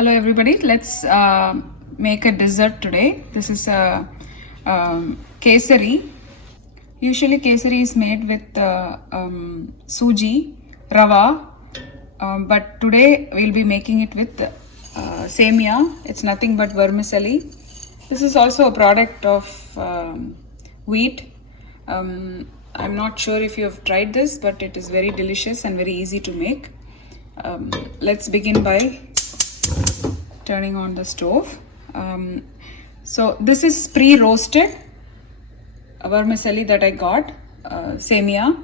Hello everybody, let's make a dessert today. This is a kesari. Usually kesari is made with suji, rava, but today we'll be making it with semiya. It's nothing but vermicelli. This is also a product of wheat. I'm not sure if you have tried this, but it is very delicious and very easy to make. Let's begin by turning on the stove. So this is pre-roasted vermicelli that I got, semiya.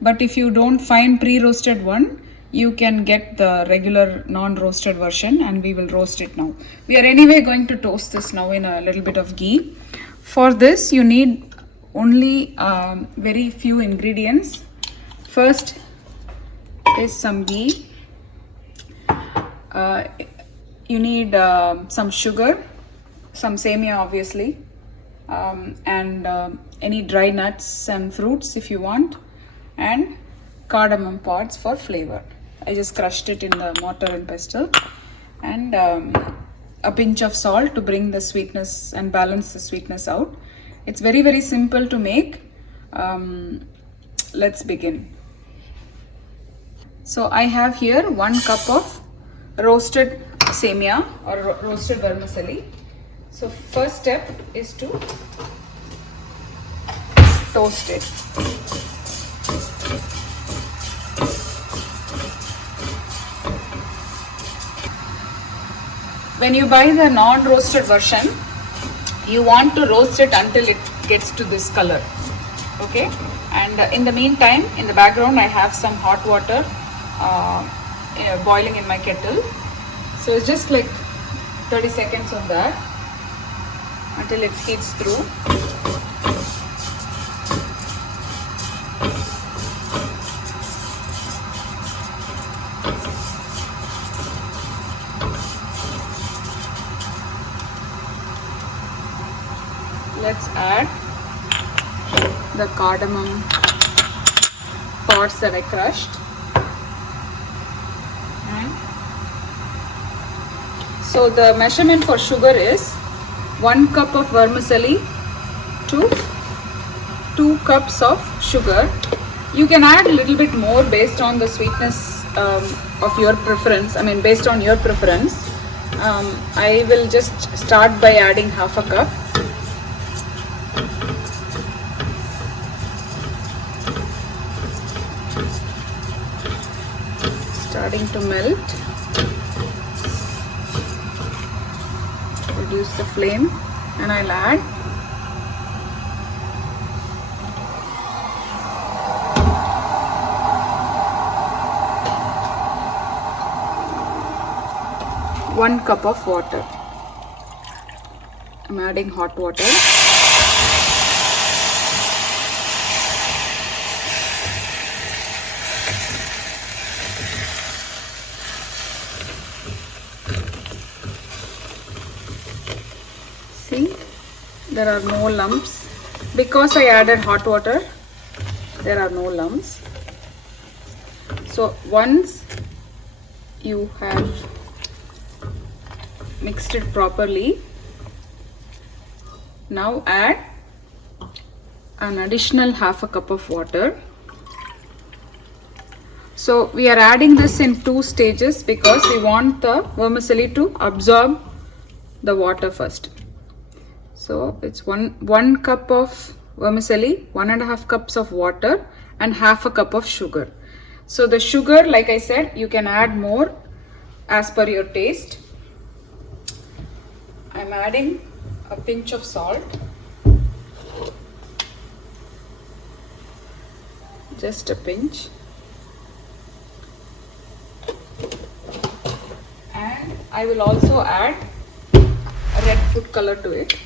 But if you don't find pre-roasted one, you can get the regular non-roasted version, and we will roast it now. We are anyway going to toast this now in a little bit of ghee. For this you need only very few ingredients. First is some ghee. You need some sugar, some semiya obviously, and any dry nuts and fruits if you want, and cardamom pods for flavor. I just crushed it in the mortar and pestle, and a pinch of salt to bring the sweetness and balance the sweetness out. It's very simple to make. Let's begin. So I have here 1 cup of roasted semiya or roasted vermicelli. So first step is to toast it. When you buy the non-roasted version, you want to roast it until it gets to this color, okay? And in the meantime, in the background, I have some hot water boiling in my kettle. So it's just like 30 seconds of that until it heats through. Let's add the cardamom pods that I crushed. So the measurement for sugar is 1 cup of vermicelli to 2 cups of sugar. You can add a little bit more based on the sweetness of your preference. I mean, based on your preference. I will just start by adding half a cup. Starting to melt. Reduce the flame, and I'll add one cup of water. I'm adding hot water. See, there are no lumps. Because I added hot water, there are no lumps. So once you have mixed it properly, now add an additional half a cup of water. So we are adding this in 2 stages because we want the vermicelli to absorb the water first. So it's one cup of vermicelli, 1.5 cups of water, and half a cup of sugar. So the sugar, like I said, you can add more as per your taste. I'm adding a pinch of salt. Just a pinch. And I will also add a red food color to it.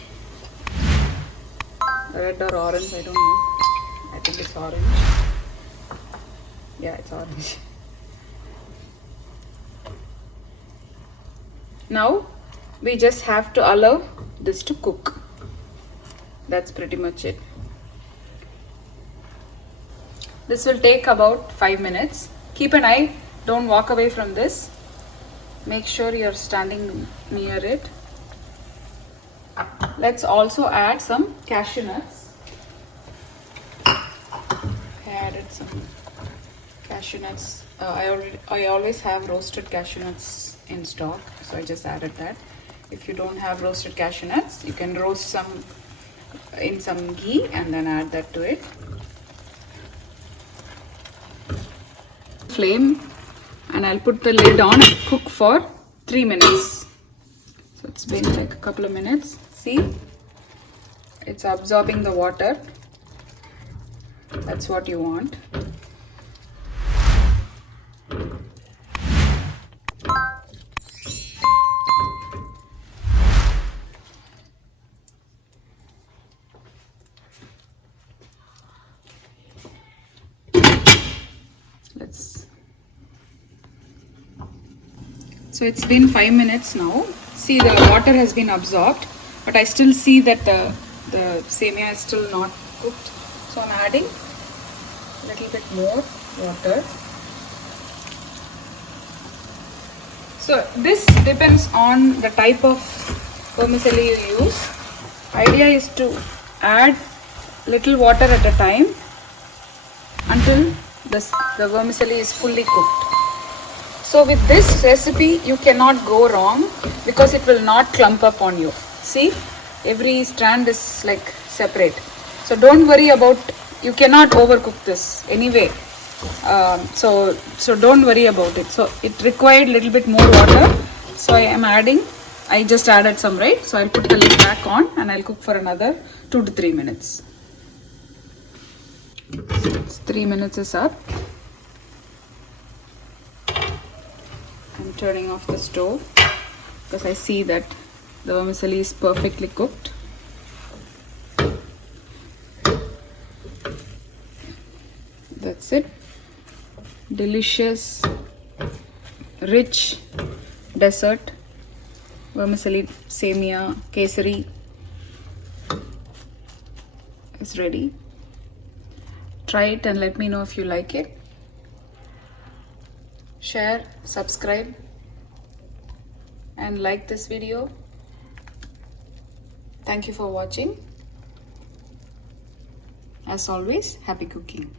Red or orange, I don't know. I think it's orange. Yeah, it's orange. Now we just have to allow this to cook. That's pretty much it. This will take about 5 minutes. Keep an eye, don't walk away from this. Make sure you're standing near it. Let's also add some cashew nuts. I added some cashew nuts. I always have roasted cashew nuts in stock, so I just added that. If you don't have roasted cashew nuts, you can roast some in some ghee and then add that to it. Flame, and I'll put the lid on and cook for 3 minutes. So it's been like a couple of minutes. See, it's absorbing the water. That's what you want. So it's been 5 minutes now. See, the water has been absorbed, but I still see that the semiya is still not cooked. So I'm adding a little bit more water. So this depends on the type of vermicelli you use. Idea is to add little water at a time until the vermicelli is fully cooked. So with this recipe you cannot go wrong because it will not clump up on you. See, every strand is like separate. So don't worry about, you cannot overcook this anyway. So don't worry about it. So it required a little bit more water. So I just added some, right? So I'll put the lid back on and I'll cook for another 2 to 3 minutes. So 3 minutes is up. I'm turning off the stove because I see that the vermicelli is perfectly cooked. That's it. Delicious, rich dessert vermicelli Semiya Kesari is ready. Try it and let me know if you like it. Share, subscribe and like this video. Thank you for watching. As always, happy cooking.